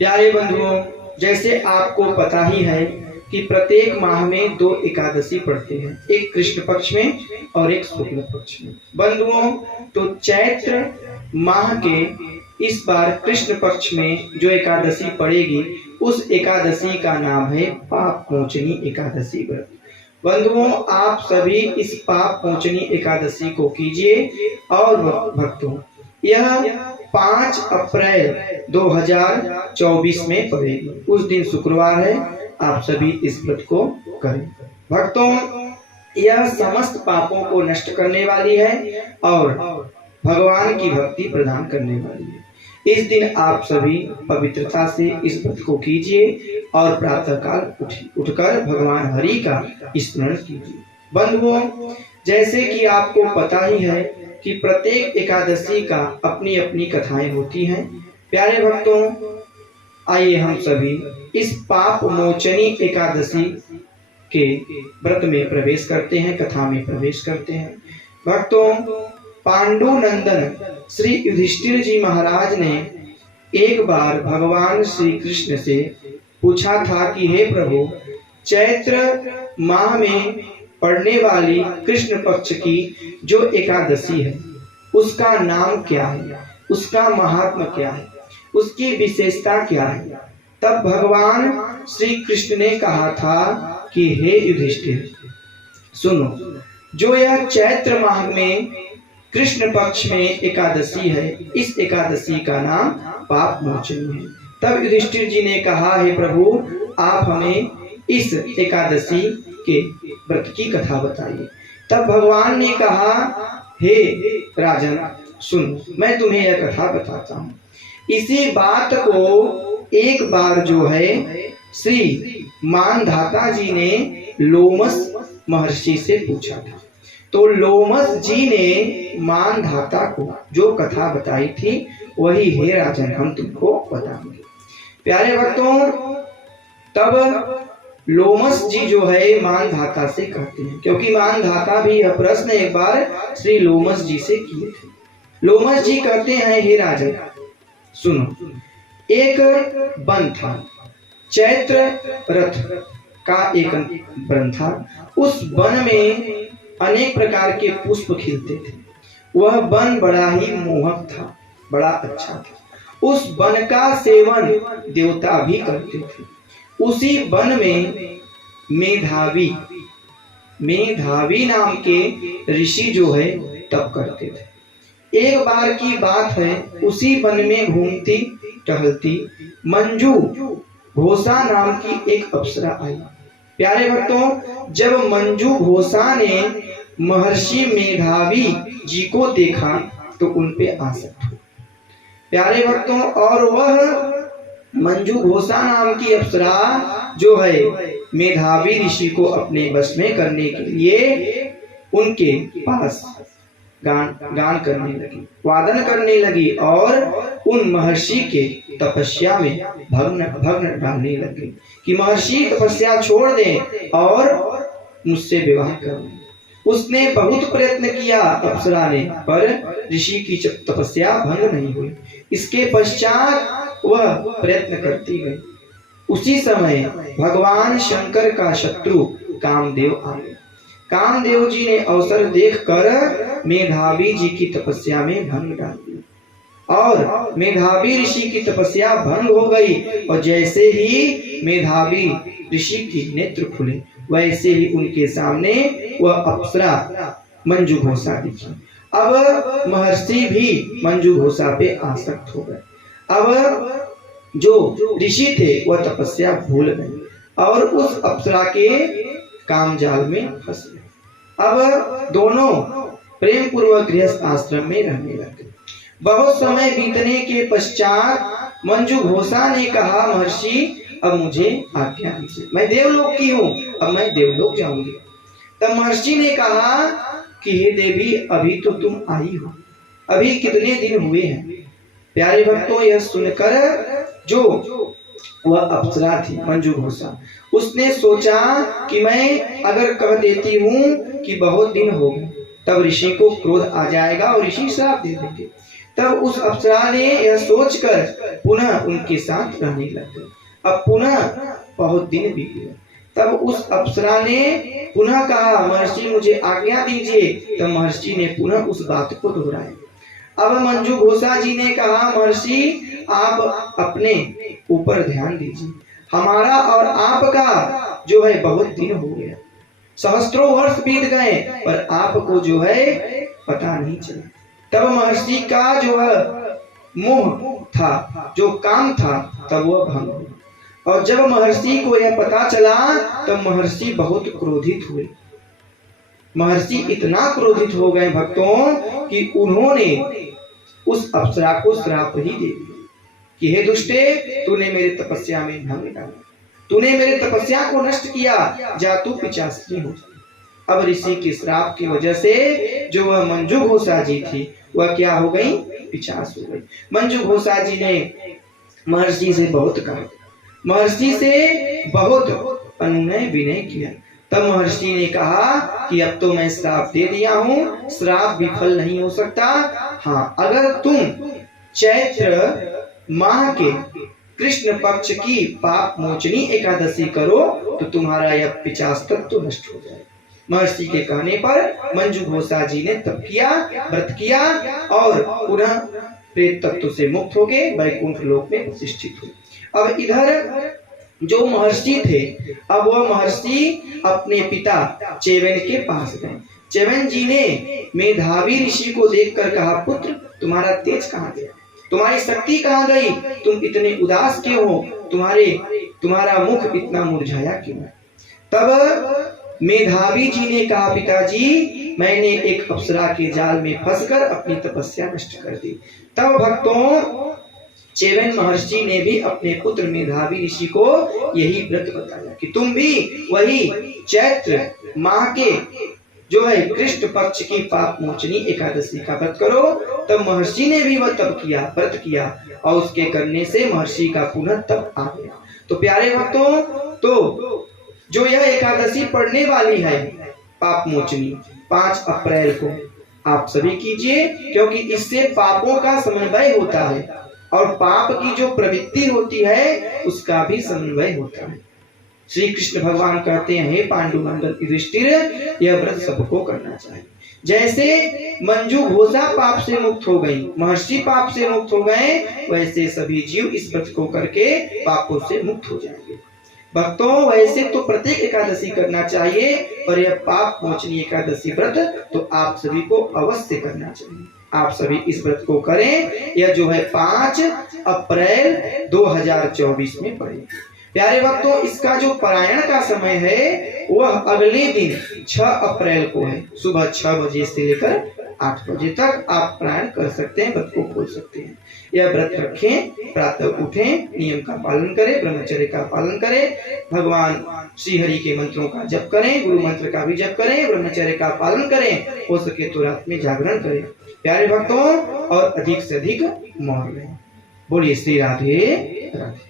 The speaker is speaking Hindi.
प्यारे बंधुओं, जैसे आपको पता ही है कि प्रत्येक माह में 2 एकादशी पड़ते हैं, एक कृष्ण पक्ष में और एक शुक्ल पक्ष में। बंधुओं, तो चैत्र माह के इस बार कृष्ण पक्ष में जो एकादशी पड़ेगी उस एकादशी का नाम है पाप मोचनी एकादशी व्रत। बंधुओं, आप सभी इस पाप मोचनी एकादशी को कीजिए। और भक्तों, यह 5 अप्रैल 2024 में पड़ेगी। उस दिन शुक्रवार है, आप सभी इस व्रत को करें। भक्तों, यह समस्त पापों को नष्ट करने वाली है और भगवान की भक्ति प्रदान करने वाली है। इस दिन आप सभी पवित्रता से इस व्रत को कीजिए और प्रातःकाल उठकर भगवान हरि का स्मरण कीजिए। बंधुओं, जैसे कि आपको पता ही है कि प्रत्येक एकादशी का अपनी अपनी कथाएं होती हैं। प्यारे भक्तों, आइए हम सभी इस पाप मोचनी एकादशी के व्रत में प्रवेश करते हैं, कथा में प्रवेश करते हैं। भक्तों, पांडु नंदन श्री युधिष्ठिर जी महाराज ने एक बार भगवान श्री कृष्ण से पूछा था कि हे प्रभु, चैत्र माह में पड़ने वाली कृष्ण पक्ष की जो एकादशी है उसका नाम क्या है, उसका महात्म्य क्या है, उसकी विशेषता क्या है। तब भगवान श्री कृष्ण ने कहा था कि हे युधिष्ठिर, सुनो, जो यह चैत्र माह में कृष्ण पक्ष में एकादशी है, इस एकादशी का नाम पाप मोचनी है। तब युधिष्ठिर जी ने कहा, हे प्रभु, आप हमें इस एकादशी के व्रत की कथा बताइए। तब भगवान ने कहा, हे राजन, सुन, मैं तुम्हें यह कथा बताता हूँ। इसी बात को एक बार जो है श्री मानधाता जी ने लोमस महर्षि से पूछा था। तो लोमस जी ने मानधाता को जो कथा बताई थी वही हे राजन हम तुमको बताएंगे। प्यारे भक्तों, तब लोमस जी जो है मानधाता से कहते हैं, क्योंकि मानधाता भी यह प्रश्न एक बार श्री लोमस जी से किए थे। लोमस जी कहते हैं, हे राजन सुनो, एक वन था, चैत्र रथ का एक वन था। उस वन में अनेक प्रकार के पुष्प खिलते थे। वह वन बड़ा ही मोहक था, बड़ा अच्छा था। उस वन का सेवन देवता भी करते थे। उसी वन में मेधावी नाम के ऋषि जो है तप करते थे। एक बार की बात है, उसी वन में घूमती टहलती मंजू घोषा नाम की एक अप्सरा आई। प्यारे भक्तों, जब मंजू घोषा ने महर्षि मेधावी जी को देखा तो उन पे आसक्त हुई। प्यारे भक्तों, और वह मंजू घोषा नाम की अप्सरा जो है मेधावी ऋषि को अपने वश में करने के लिए उनके पास गान करने लगी, वादन करने लगी और उन महर्षि के तपस्या में भग्न डालने लगी कि महर्षि तपस्या छोड़ दें और मुझसे विवाह करें। उसने बहुत प्रयत्न किया अप्सरा ने, पर ऋषि की तपस्या भंग नहीं हुई। इसके पश्चात वह प्रयत्न करती गई। उसी समय भगवान शंकर का शत्रु कामदेव आ गया। कामदेव जी ने अवसर देखकर मेधावी जी की तपस्या में भंग डाल दिया और मेधावी ऋषि की तपस्या भंग हो गई। और जैसे ही मेधावी ऋषि की नेत्र खुले वैसे ही उनके सामने वह अप्सरा मंजू घोषा दिखी। अब महर्षि भी मंजू घोषा पे आसक्त हो गए। अब जो ऋषि थे वह तपस्या भूल गए और उस अप्सरा के कामजाल में फंस गए। अब दोनों प्रेम पूर्वक गृहस्थ आश्रम में रहने लगे। बहुत समय बीतने के पश्चात मंजू घोषा ने कहा, महर्षि अब मुझे आज्ञा दीजिए, मैं देवलोक की हूँ, अब मैं देवलोक जाऊंगी। तब महर्षि ने कहा कि हे देवी, अभी तो तुम आई हो, अभी कितने दिन हुए हैं। प्यारे भक्तों, यह सुनकर जो वह अप्सरा थी मंजू घोषा, उसने सोचा कि मैं अगर कह देती हूँ कि बहुत दिन हो गए तब ऋषि को क्रोध आ जाएगा और ऋषि श्राप दे देंगे। तब उस अप्सरा ने यह सोचकर पुनः उनके साथ रहने लग गई। अब पुनः बहुत दिन बीत गए। तब उस अप्सरा ने पुनः कहा, महर्षि मुझे आज्ञा दीजिए। तब महर्षि ने पुनः उस बात को दोहराया। अब मंजू घोषा जी ने कहा, महर्षि आप अपने ऊपर ध्यान दीजिए, हमारा और आपका जो है बहुत दिन हो गया, सहस्त्रों वर्ष बीत गए, पर आपको जो है पता नहीं चला। तब महर्षि का जो है मोह था, जो काम था, तब वह भंग हुआ। और जब महर्षि को यह पता चला तब महर्षि बहुत क्रोधित हुए। महर्षि इतना क्रोधित हो गए भक्तों कि उन्होंने उस अप्सरा को श्राप ही दे दिया कि हे दुष्टे, तूने मेरी तपस्या में भंग डाला, तूने मेरी तपस्या को नष्ट किया, जा तू पिशाचिनी हो जा। अब ऋषि के श्राप की वजह से जो वह मंजू घोषा जी थी वह क्या हो गई, पिशाच हो गई। मंजू घोषा जी ने महर्षि से बहुत कहा, महर्षि से बहुत अनुनय विनय किया। तब महर्षि ने कहा कि अब तो मैं श्राप दे दिया हूँ, श्राप विफल नहीं हो सकता। हाँ, अगर तुम चैत्र माह के कृष्ण पक्ष की पाप मोचनी एकादशी करो तो तुम्हारा यह पिशाच तत्व नष्ट हो जाए। महर्षि के कहने पर मंजू घोषा जी ने तप किया, व्रत किया और पुनः प्रेत तत्व से मुक्त हो गए, वैकुंठ लोक में प्रतिष्ठित हुए। अब इधर जो महर्षि थे, अब वह महर्षि अपने पिता चेवन के पास गए। चेवन जी ने मेधावी ऋषि को देखकर कहा, पुत्र तुम्हारा तेज कहाँ गया, तुम्हारी शक्ति कहाँ गई, तुम इतने उदास क्यों हो, तुम्हारा मुख इतना मुरझाया क्यों है। तब मेधावी जी ने कहा, पिताजी मैंने एक अप्सरा के जाल में फंसकर अपनी तपस्या नष्ट कर दी। तब भक्तों चेवन महर्षि ने भी अपने पुत्र मेधावी ऋषि को यही व्रत बताया कि तुम भी वही चैत्र माह के जो है कृष्ण पक्ष की पाप मोचनी एकादशी का व्रत करो। तब महर्षि ने भी वह तप किया, व्रत किया और उसके करने से महर्षि का पुनः तप आ गया। तो प्यारे भक्तों, तो जो यह एकादशी पढ़ने वाली है पाप मोचनी 5 अप्रैल को आप सभी कीजिए, क्योंकि इससे पापों का समन्वय होता है और पाप की जो प्रवृत्ति होती है उसका भी समन्वय होता है। श्री कृष्ण भगवान कहते हैं, हे पांडुनंदन युधिष्ठिर, यह व्रत सबको करना चाहिए। जैसे मंजू घोषा पाप से मुक्त हो गई, महर्षि पाप से मुक्त हो गए, वैसे सभी जीव इस व्रत को करके पापों से मुक्त हो जाएंगे। भक्तों, वैसे तो प्रत्येक एकादशी करना चाहिए, पर यह पाप मोचनी एकादशी व्रत तो आप सभी को अवश्य करना चाहिए। आप सभी इस व्रत को करें। यह जो है 5 अप्रैल 2024 में पड़ेगी। प्यारे भक्तों, इसका जो पारायण का समय है वह अगले दिन 6 अप्रैल को है। सुबह 6 बजे से लेकर 8 बजे तक आप पारायण कर सकते हैं, व्रत को खोल सकते हैं। यह व्रत रखें, प्रातः उठें, नियम का पालन करें, ब्रह्मचर्य का पालन करें, भगवान श्री हरि के मंत्रों का जप करें, गुरु मंत्र का भी जप करें, ब्रह्मचर्य का पालन करें, हो सके तो रात में जागरण करें। प्यारे भक्तों, और अधिक से अधिक मौन रहें। बोलिए श्री राधे राधे।